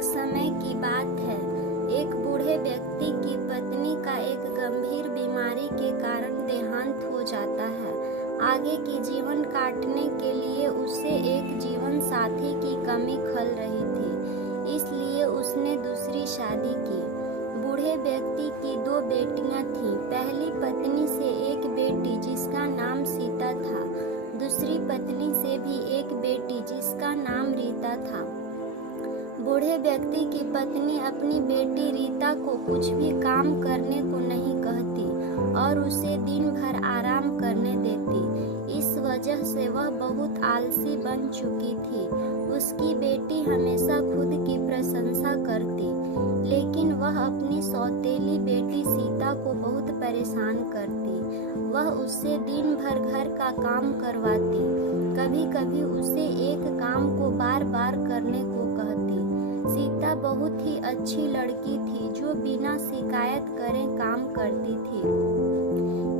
एक समय की बात है। एक बूढ़े व्यक्ति की पत्नी का एक गंभीर बीमारी के कारण देहांत हो जाता है। आगे की जीवन काटने के लिए उसे एक जीवन साथी की कमी खल रही थी, इसलिए उसने दूसरी शादी की। बूढ़े व्यक्ति की 2 बेटियां थीं। पहली पत्नी से एक बेटी जिसका नाम सीता था, दूसरी पत्नी से भी एक बेटी जिसका नाम रीता था। बूढ़े व्यक्ति की पत्नी अपनी बेटी रीता को कुछ भी काम करने को नहीं कहती और उसे दिन भर आराम करने देती। इस वजह से वह बहुत आलसी बन चुकी थी। उसकी बेटी हमेशा खुद की प्रशंसा करती, लेकिन वह अपनी सौतेली बेटी सीता को बहुत परेशान करती। वह उससे दिन भर घर का काम करवाती, कभी कभी उसे एक काम को बार बार करने को कहती। सीता बहुत ही अच्छी लड़की थी जो बिना शिकायत करे काम करती थी।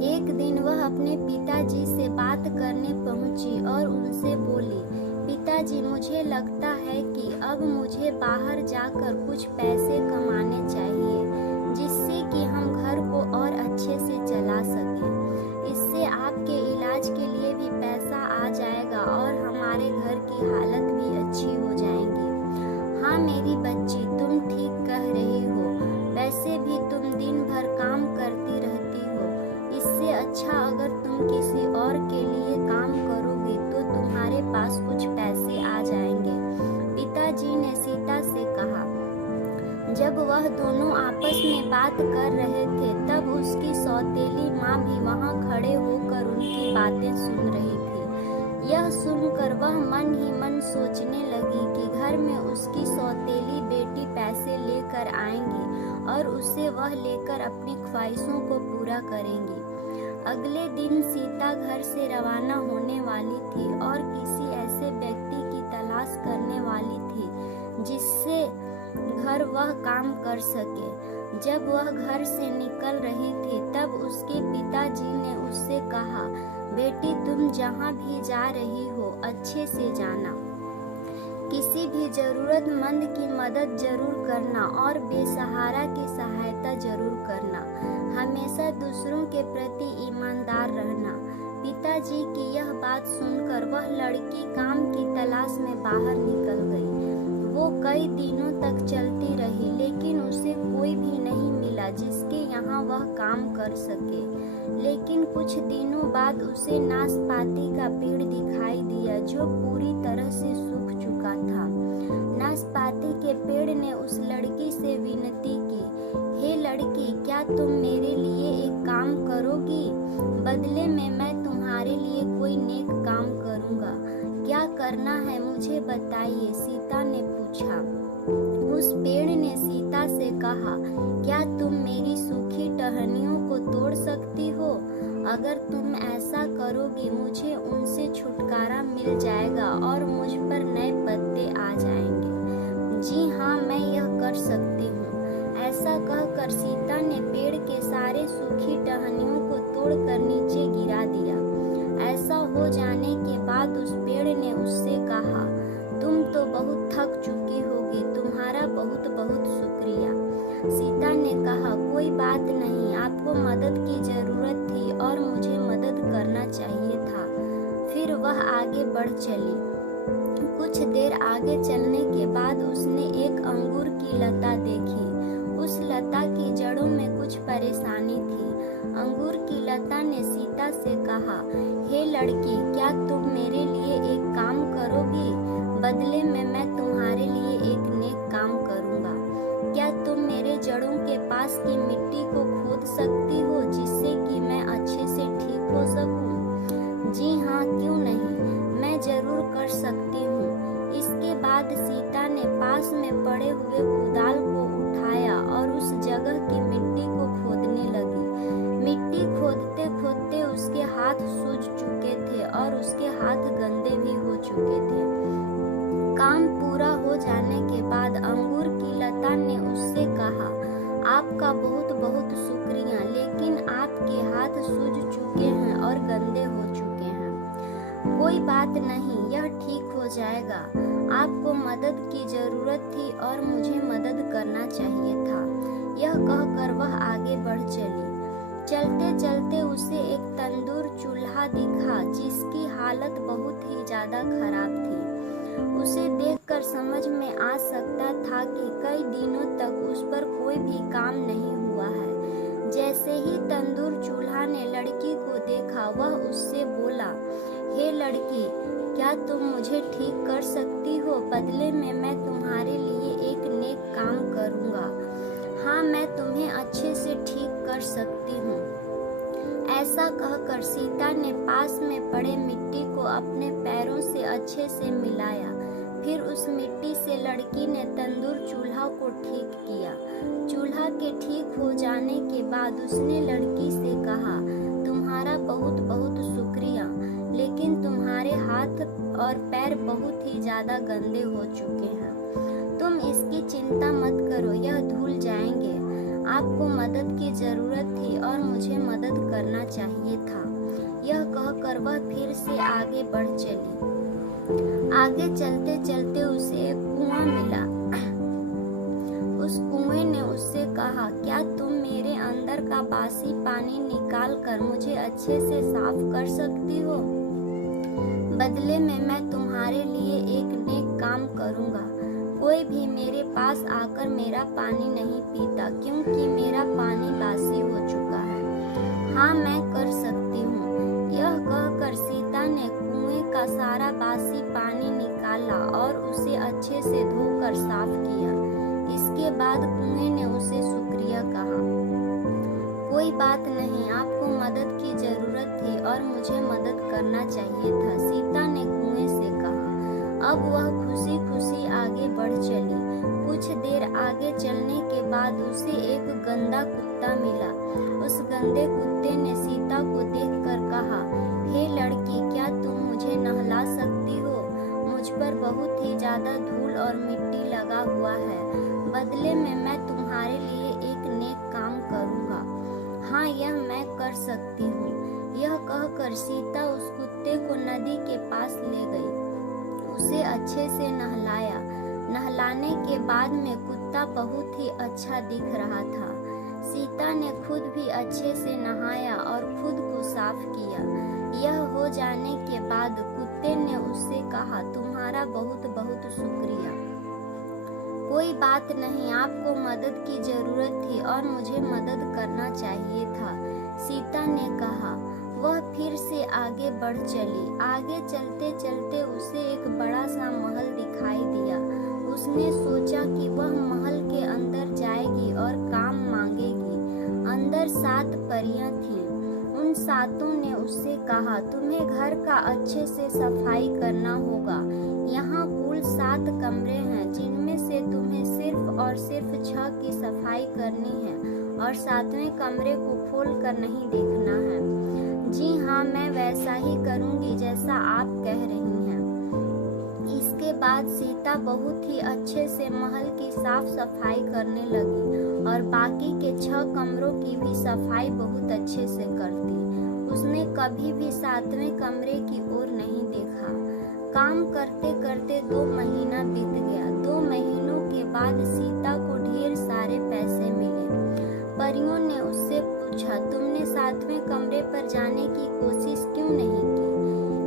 एक दिन वह अपने पिताजी से बात करने पहुंची और उनसे बोली, पिताजी, मुझे लगता है कि अब मुझे बाहर जाकर कुछ पैसे कमाने चाहिए, जिससे कि हम घर को और अच्छे से चला सकें। इससे आपके इलाज के लिए भी पैसा आ जाएगा और हमारे घर की हालत भी अच्छी हो जाएगी। हाँ मेरी बच्ची, तुम ठीक कह रही हो। वैसे भी तुम दिन भर काम करती रहती हो। इससे अच्छा अगर तुम किसी और के लिए काम करोगी तो तुम्हारे पास कुछ पैसे आ जाएंगे, पिताजी ने सीता से कहा। जब वह दोनों आपस में बात कर रहे थे तब उसकी सौतेली माँ भी वहाँ खड़े होकर उनकी बातें सुन रही थी। यह सुनकर वह मन ही मन सोचने लगी कि घर में उसकी सौतेली बेटी पैसे लेकर आएंगी और उसे वह लेकर अपनी ख्वाहिशों को पूरा करेंगी। अगले दिन सीता घर से रवाना होने वाली थी और किसी ऐसे व्यक्ति की तलाश करने वाली थी जिससे घर वह काम कर सके। जब वह घर से निकल रही थी तब उसके पिताजी ने उससे कहा, बेटी, तुम जहाँ भी जा रही हो अच्छे से जाना। किसी भी जरूरतमंद की मदद जरूर करना और बेसहारा की सहायता जरूर करना। हमेशा दूसरों के प्रति ईमानदार रहना। पिताजी की यह बात सुनकर वह लड़की काम की तलाश में बाहर निकल गई। वो कई दिनों तक चलती रही, लेकिन उसे कोई भी नहीं मिला जिसके यहाँ वह काम कर सके। लेकिन कुछ दिनों बाद उसे नाशपाती का पेड़ दिखाई दिया जो पूरी तरह से सूख चुका था। नाशपाती के पेड़ ने उस लड़की से विनती की, हे लड़की, क्या तुम मेरे लिए एक काम करोगी? बदले में मैं तुम्हारे लिए कोई नेक काम करूँगा। क्या करना है मुझे बताइए, सीता ने पूछा। उस पेड़ ने सीता से कहा, क्या तुम मेरी सूखी टहनियों को तोड़ सकती हो? अगर तुम ऐसा करोगी मुझे उनसे छुटकारा मिल जाएगा और मुझ पर नए पत्ते आ जाएंगे। जी हाँ, मैं यह कर सकती हूँ। ऐसा कहकर सीता ने पेड़ के सारे सूखी टहनियों को तोड़कर नीचे गिरा दिया। ऐसा हो जाने के बाद उस पेड़ ने उससे कहा, तुम तो बहुत थक चुकी होगी, तुम्हारा बहुत बहुत शुक्रिया। सीता ने कहा, कोई बात नहीं, आपको मदद की जरूरत थी और मुझे मदद करना चाहिए था। फिर वह आगे बढ़ चली। कुछ देर आगे चलने के बाद उसने एक अंगूर की लता देखी। उस लता की जड़ों में कुछ परेशानी थी। अंगूर की लता ने सीता से कहा, हे लड़की, क्या तुम मेरे लिए एक काम करोगी? बदले में मैं तुम्हारे लिए एक नेक काम करूँगा। क्या तुम मेरे जड़ों के पास की मिट्टी को खोद सकती हो जिससे कि मैं अच्छे से ठीक हो सकूं? जी हाँ, क्यों नहीं, मैं जरूर कर सकती हूँ। इसके बाद सीता ने पास में पड़े हुए कुदाल को उठाया और उस जगह की मिट्टी को खोदने लगी। मिट्टी खोदते खोदते उसके हाथ सूज चुके थे और उसके हाथ गंदे भी हो चुके थे। काम पूरा हो जाने के बाद अंगूर की लता ने उससे कहा, आपका बहुत बहुत शुक्रिया, लेकिन आपके हाथ सूज चुके हैं और गंदे हो चुके हैं। कोई बात नहीं, यह ठीक हो जाएगा। आपको मदद की जरूरत थी और मुझे मदद करना चाहिए था। यह कहकर वह आगे बढ़ चली। चलते चलते उसे एक तंदूर चूल्हा दिखा जिसकी हालत बहुत ही ज्यादा खराब थी। उसे देखकर समझ में आ सकता था कि कई दिनों तक उस पर कोई भी काम नहीं हुआ है। जैसे ही तंदूर चूल्हा ने लड़की को देखा, वह उससे बोला, हे लड़की, क्या तुम मुझे ठीक कर सकती हो? बदले में मैं तुम्हारे लिए एक नेक काम करूँगा। हाँ, मैं तुम्हें अच्छे से ठीक कर सकती हूँ। ऐसा कहकर सीता ने पास में पड़े मिट्टी को अपने पैरों से अच्छे से मिलाया। फिर उस मिट्टी से लड़की ने तंदूर चूल्हा को ठीक किया। चूल्हा के ठीक हो जाने के बाद उसने लड़की से कहा, तुम्हारा बहुत बहुत शुक्रिया, लेकिन तुम्हारे हाथ और पैर बहुत ही ज्यादा गंदे हो चुके हैं। तुम इसकी चिंता मत करो, यह धुल जाएंगे। आपको मदद की जरूरत थी और मुझे मदद करना चाहिए था। यह कहकर वह फिर से आगे बढ़ चली। आगे चलते चलते उसे एक कुआं मिला। उस कुएं ने उससे कहा, क्या तुम मेरे अंदर का बासी पानी निकाल कर मुझे अच्छे से साफ कर सकती हो? बदले में मैं तुम्हारे लिए एक नेक काम करूँगा। कोई भी मेरे पास आकर मेरा पानी नहीं पीता, क्योंकि मेरा पानी बासी हो चुका है। हाँ, मैं कर सकती हूँ। यह कहकर सीता ने कुएं का सारा बासी पानी निकाला और उसे अच्छे से धोकर साफ किया। इसके बाद कुएं ने उसे शुक्रिया कहा। कोई बात नहीं, आपको मदद की जरूरत थी और मुझे मदद करना चाहिए था, सीता ने कुएं से कहा। अब वह खुशी खुशी आगे बढ़ चली। कुछ देर आगे चलने के बाद उसे एक गंदा कुत्ता मिला। उस गंदे कुत्ते ने सीता को देखकर कहा, हे लड़की, क्या तुम मुझे नहला सकती हो? मुझ पर बहुत ही ज्यादा धूल और मिट्टी लगा हुआ है। बदले में मैं तुम्हारे लिए एक नेक काम करूँगा। हाँ, यह मैं कर सकती हूँ। यह कहकर सीता उस कुत्ते को नदी के पास ले गई। उसे अच्छे से नहलाया। नहलाने के बाद में कुत्ता बहुत ही अच्छा दिख रहा था। सीता ने खुद भी अच्छे से नहाया और खुद को साफ किया। यह हो जाने के बाद कुत्ते ने उससे कहा, तुम्हारा बहुत बहुत शुक्रिया। कोई बात नहीं, आपको मदद की जरूरत थी और मुझे मदद करना चाहिए था, सीता ने कहा। वह फिर से आगे बढ़ चली। आगे चलते चलते उसे एक बड़ा सा महल दिखाई दिया। उसने सोचा कि वह महल के अंदर जाएगी और काम मांगेगी। अंदर 7 परियां थीं। उन 7 ने उससे कहा, तुम्हें घर का अच्छे से सफाई करना होगा। यहाँ कुल 7 कमरे हैं, जिनमें से तुम्हें सिर्फ और सिर्फ 6 की सफाई करनी है और 7वें कमरे को खोल कर नहीं देखना है। जी हाँ, मैं वैसा ही करूँगी जैसा आप कह रही हैं। इसके बाद सीता बहुत ही अच्छे से महल की साफ सफाई करने लगी और बाकी के 6 कमरों की भी सफाई बहुत अच्छे से करती। उसने कभी भी 7वें कमरे की ओर नहीं देखा। काम करते करते 2 महीना बीत गया। 2 महीनों के बाद सीता को ढेर सारे पैसे मिले। परियों ने उससे पूछा, तुमने 7वें कमरे पर जाने की कोशिश क्यों नहीं की?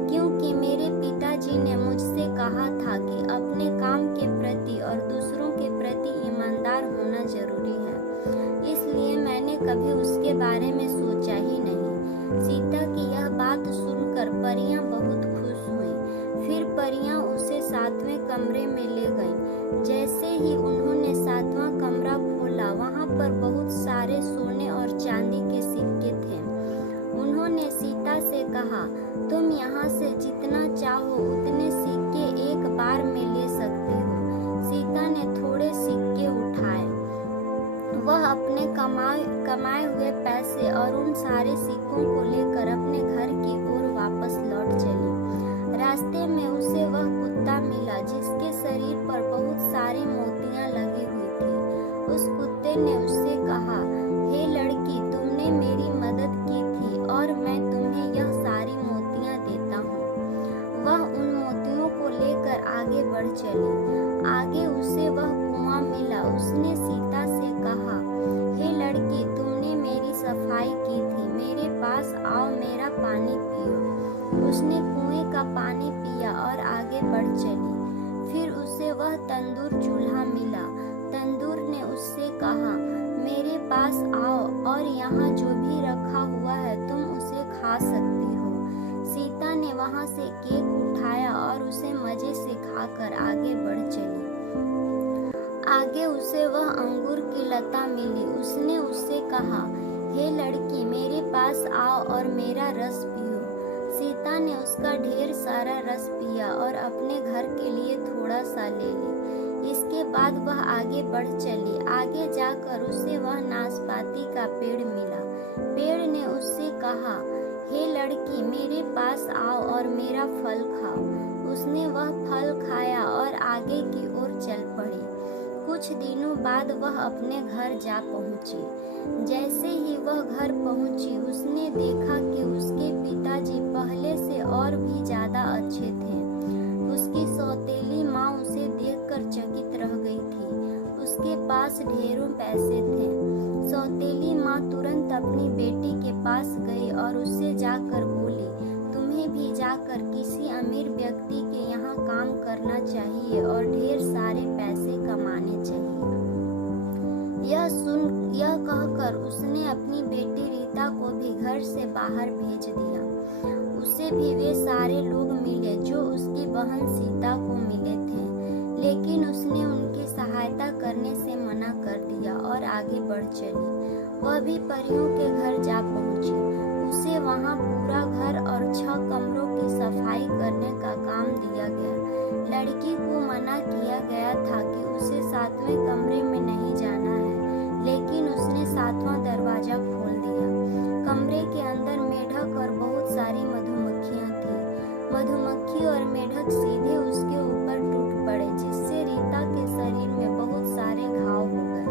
क्योंकि मेरे पिताजी ने मुझसे कहा था कि अपने काम के प्रति और दूसरों के प्रति ईमानदार होना जरूरी है। इसलिए मैंने कभी उसके बारे में सोचा ही नहीं। सीता की यह बात सुनकर परियां बहुत खुश हुईं। फिर परियां उसे 7वें कमरे में ले गईं। जैसे ही उन्होंने 7वां कमरा खोला, वहां पर बहुत सारे सोने और चांदी के सिक्के थे। उन्होंने सीता से कहा, तुम यहाँ से जितना चाहो उतने सिक्के एक बार में ले सकती हो। सीता ने थोड़े सिक्के उठाए। वह अपने कमाए हुए पैसे और उन सारे सिक्कों को लेकर अपने घर की ओर वापस लौट चली। रास्ते में उसे वह कुत्ता मिला जिसके शरीर पर बहुत सारी मोतियां लगी हुई थी। उस कुत्ते ने उससे कहा, हे लड़की, तुमने मेरी मदद की थी और मैं तुम्हें यह सारी मोतियां देता हूँ। वह उन मोतियों को लेकर आगे बढ़ चली। आगे उसे वह कुआं मिला। उसने सीता से कहा, हे लड़की, तुमने मेरी सफाई की थी, मेरे पास आओ, मेरा पानी पियो। उसने कुएं का पानी पिया और आगे बढ़ चली। फिर उसे वह तंदूर चूल्हा मिला। तंदूर ने उससे कहा, मेरे पास आओ और यहाँ जो भी रखा हुआ है तुम उसे खा सकती हो। सीता ने वहाँ से केक उठाया और उसे मजे से खाकर आगे बढ़ चली। आगे उसे वह अंगूर की लता मिली। उसने उससे कहा, हे लड़की, मेरे पास आओ और मेरा रस पियो। सीता ने उसका ढेर सारा रस पिया और अपने घर के लिए थोड़ा सा ले ली। इसके बाद वह आगे बढ़ चली। आगे जाकर उसे वह नाशपाती का पेड़ मिला। पेड़ ने उससे कहा, हे लड़की, मेरे पास आओ और मेरा फल खाओ। उसने वह फल खाया और आगे की ओर चल पड़ी। कुछ दिनों बाद वह अपने घर जा पहुंची। जैसे ही वह घर पहुंची, उसने देखा कि उसके पिताजी पहले से और भी ज्यादा अच्छे थे। उसकी सौतेली माँ उसे देखकर चकित रह गई थी। उसके पास ढेरों पैसे थे। सौतेली माँ तुरंत अपनी बेटी के पास गई और उससे जाकर बोली, तुम्हें भी जाकर किसी अमीर व्यक्ति के यहाँ काम करना चाहिए और ढेर सारे पैसे कमाने चाहिए। यह कहकर उसने अपनी बेटी रीता को भी घर से बाहर भेज दिया। उसे भी वे सारे लोग मिले जो उसकी बहन सीता को मिले थे, लेकिन उसने उनकी सहायता करने से मना कर दिया और आगे बढ़ चली। वह भी परियों के घर जा पहुंची। उसे वहां पूरा घर और 6 कमरों की सफाई करने का काम दिया गया। लड़की को मना किया गया था कि उसे 7वें कमरे में नहीं जाना है, लेकिन उसने 7वां दरवाजा खोल दिया। कमरे के अंदर मेढक और बहुत सारी मधुमक्खियां थी। मधुमक्खी और मेढक सीधे उसके ऊपर टूट पड़े, जिससे रीता के शरीर में बहुत सारे घाव हो गए।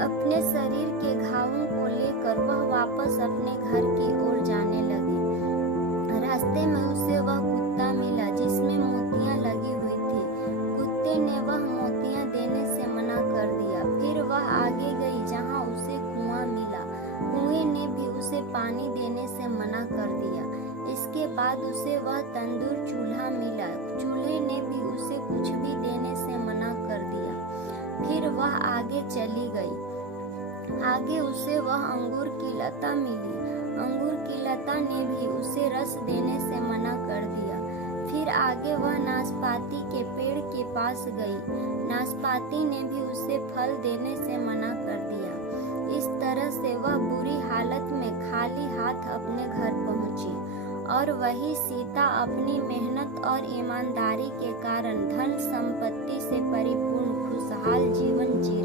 अपने शरीर के घावों को लेकर वह वापस अपने घर की ओर जाने लगी। रास्ते में उसे वह कुत्ता मिला जिसमें मोतियां लगी हुई थी। कुत्ते ने वह मोतियां देने से मना कर दिया। फिर वह आगे गई जहां उसे कुआं मिला। कुएं ने भी उसे पानी देने से मना कर दिया। इसके बाद उसे वह तंदूर चूल्हा मिला। चूल्हे ने भी उसे कुछ भी देने से मना कर दिया। फिर वह आगे चली गई। आगे उसे वह अंगूर की लता मिली। अंगूर की लता ने भी उसे रस देने से मना कर दिया। फिर आगे वह नाशपाती के पेड़ के पास गई। नाशपाती ने भी उसे फल देने से मना कर दिया। इस तरह से वह बुरी हालत में खाली हाथ अपने घर पहुंची और वही सीता अपनी मेहनत और ईमानदारी के कारण धन संपत्ति से परिपूर्ण खुशहाल जीवन जी